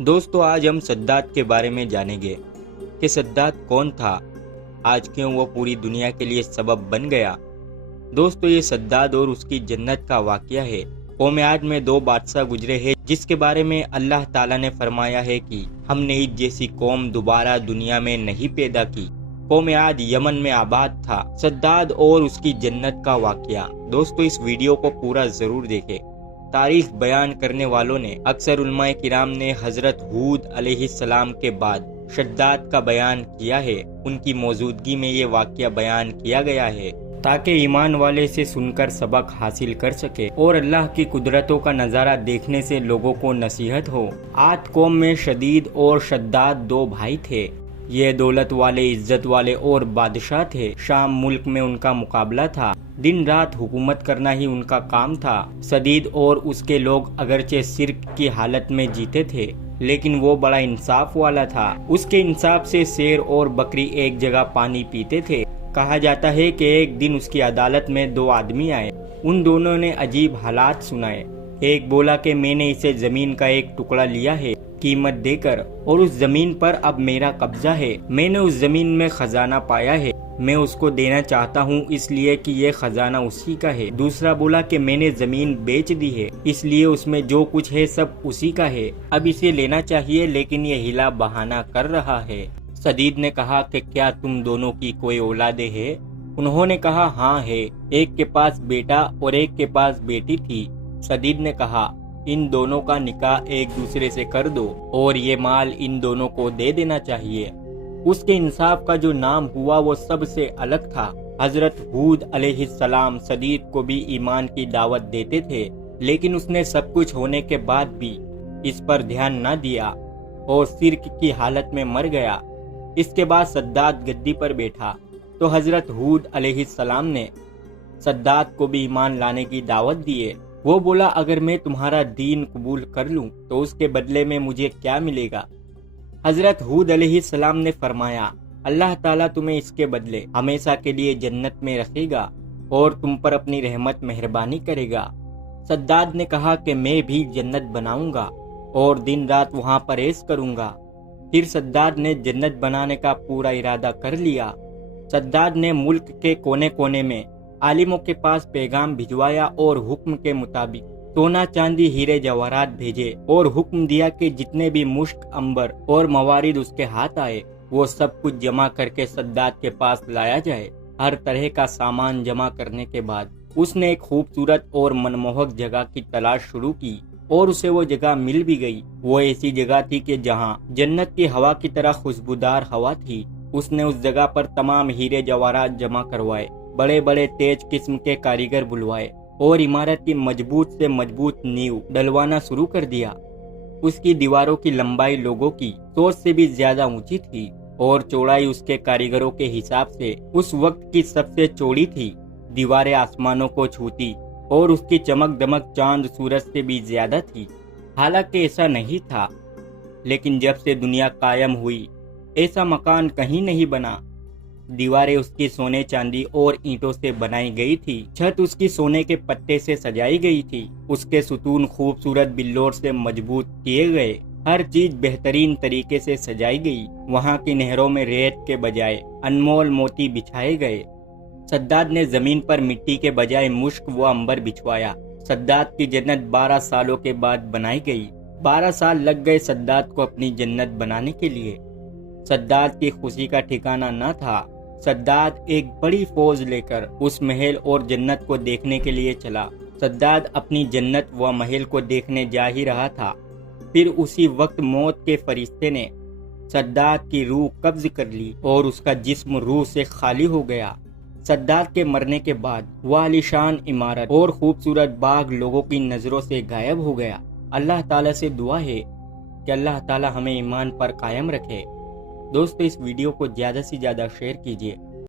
دوستو آج ہم سداد کے بارے میں جانیں گے کہ سداد کون تھا، آج کیوں وہ پوری دنیا کے لیے سبب بن گیا۔ دوستو یہ سداد اور اس کی جنت کا واقعہ ہے۔ قوم عاد میں 2 بادشاہ گزرے ہیں جس کے بارے میں اللہ تعالیٰ نے فرمایا ہے کہ ہم نے اس جیسی قوم دوبارہ دنیا میں نہیں پیدا کی۔ قوم عاد یمن میں آباد تھا۔ سداد اور اس کی جنت کا واقعہ۔ دوستو اس ویڈیو کو پورا ضرور دیکھیں۔ تاریخ بیان کرنے والوں نے اکثر علماء کرام نے حضرت ہود علیہ السلام کے بعد شداد کا بیان کیا ہے۔ ان کی موجودگی میں یہ واقعہ بیان کیا گیا ہے تاکہ ایمان والے سے سن کر سبق حاصل کر سکے اور اللہ کی قدرتوں کا نظارہ دیکھنے سے لوگوں کو نصیحت ہو۔ عاد قوم میں شدید اور شداد 2 بھائی تھے۔ یہ دولت والے، عزت والے اور بادشاہ تھے۔ شام ملک میں ان کا مقابلہ تھا۔ دن رات حکومت کرنا ہی ان کا کام تھا۔ شدید اور اس کے لوگ اگرچہ شرک کی حالت میں جیتے تھے لیکن وہ بڑا انصاف والا تھا۔ اس کے انصاف سے شیر اور بکری ایک جگہ پانی پیتے تھے۔ کہا جاتا ہے کہ ایک دن اس کی عدالت میں 2 آدمی آئے۔ ان دونوں نے عجیب حالات سنائے۔ ایک بولا کہ میں نے اسے زمین کا ایک ٹکڑا لیا ہے قیمت دے کر اور اس زمین پر اب میرا قبضہ ہے۔ میں نے اس زمین میں خزانہ پایا ہے، میں اس کو دینا چاہتا ہوں اس لیے کہ یہ خزانہ اسی کا ہے۔ دوسرا بولا کہ میں نے زمین بیچ دی ہے اس لیے اس میں جو کچھ ہے سب اسی کا ہے، اب اسے لینا چاہیے لیکن یہ ہلا بہانہ کر رہا ہے۔ شدید نے کہا کہ کیا تم دونوں کی کوئی اولادیں ہے؟ انہوں نے کہا ہاں ہے، ایک کے پاس بیٹا اور ایک کے پاس بیٹی تھی۔ شدید نے کہا ان دونوں کا نکاح ایک دوسرے سے کر دو اور یہ مال ان دونوں کو دے دینا چاہیے۔ اس کے انصاف کا جو نام ہوا وہ سب سے الگ تھا۔ حضرت ہود علیہ السلام شدید کو بھی ایمان کی دعوت دیتے تھے لیکن اس نے سب کچھ ہونے کے بعد بھی اس پر دھیان نہ دیا اور شرک کی حالت میں مر گیا۔ اس کے بعد سداد گدی پر بیٹھا تو حضرت ہود علیہ السلام نے سداد کو بھی ایمان لانے کی دعوت دیے۔ وہ بولا اگر میں تمہارا دین قبول کر لوں تو اس کے بدلے میں مجھے کیا ملے گا؟ حضرت ہود علیہ السلام نے فرمایا اللہ تعالیٰ تمہیں اس کے بدلے ہمیشہ کے لیے جنت میں رکھے گا اور تم پر اپنی رحمت مہربانی کرے گا۔ سداد نے کہا کہ میں بھی جنت بناؤں گا اور دن رات وہاں پرہیز کروں گا۔ پھر سداد نے جنت بنانے کا پورا ارادہ کر لیا۔ سداد نے ملک کے کونے کونے میں عالموں کے پاس پیغام بھجوایا اور حکم کے مطابق سونا چاندی ہیرے جواہرات بھیجے اور حکم دیا کہ جتنے بھی مشک عنبر اور موارد اس کے ہاتھ آئے وہ سب کچھ جمع کر کے سداد کے پاس لایا جائے۔ ہر طرح کا سامان جمع کرنے کے بعد اس نے ایک خوبصورت اور منموہک جگہ کی تلاش شروع کی اور اسے وہ جگہ مل بھی گئی۔ وہ ایسی جگہ تھی کہ جہاں جنت کی ہوا کی طرح خوشبودار ہوا تھی۔ اس نے اس جگہ پر تمام ہیرے جواہرات جمع کروائے، بڑے بڑے تیز قسم کے کاریگر بلوائے اور عمارت کی مضبوط سے مضبوط نیو ڈلوانا شروع کر دیا۔ اس کی دیواروں کی لمبائی لوگوں کی سوچ سے بھی زیادہ اونچی تھی اور چوڑائی اس کے کاریگروں کے حساب سے اس وقت کی سب سے چوڑی تھی۔ دیواریں آسمانوں کو چھوتی اور اس کی چمک دمک چاند سورج سے بھی زیادہ تھی۔ حالانکہ ایسا نہیں تھا لیکن جب سے دنیا قائم ہوئی ایسا مکان کہیں نہیں بنا۔ دیواریں اس کی سونے چاندی اور اینٹوں سے بنائی گئی تھی۔ چھت اس کی سونے کے پتے سے سجائی گئی تھی۔ اس کے ستون خوبصورت بلور سے مضبوط کیے گئے۔ ہر چیز بہترین طریقے سے سجائی گئی۔ وہاں کی نہروں میں ریت کے بجائے انمول موتی بچھائے گئے۔ سداد نے زمین پر مٹی کے بجائے مشک و عنبر بچھوایا۔ سداد کی جنت 12 سالوں کے بعد بنائی گئی۔ 12 سال لگ گئے سداد کو اپنی جنت بنانے کے لیے۔ سداد کی خوشی کا ٹھکانہ نہ تھا۔ سداد ایک بڑی فوج لے کر اس محل اور جنت کو دیکھنے کے لیے چلا۔ سداد اپنی جنت و محل کو دیکھنے جا ہی رہا تھا، پھر اسی وقت موت کے فرشتے نے سداد کی روح قبض کر لی اور اس کا جسم روح سے خالی ہو گیا۔ سداد کے مرنے کے بعد وہ عالیشان عمارت اور خوبصورت باغ لوگوں کی نظروں سے غائب ہو گیا۔ اللہ تعالیٰ سے دعا ہے کہ اللہ تعالیٰ ہمیں ایمان پر قائم رکھے۔ دوستو اس ویڈیو کو زیادہ سے زیادہ شیئر کیجیے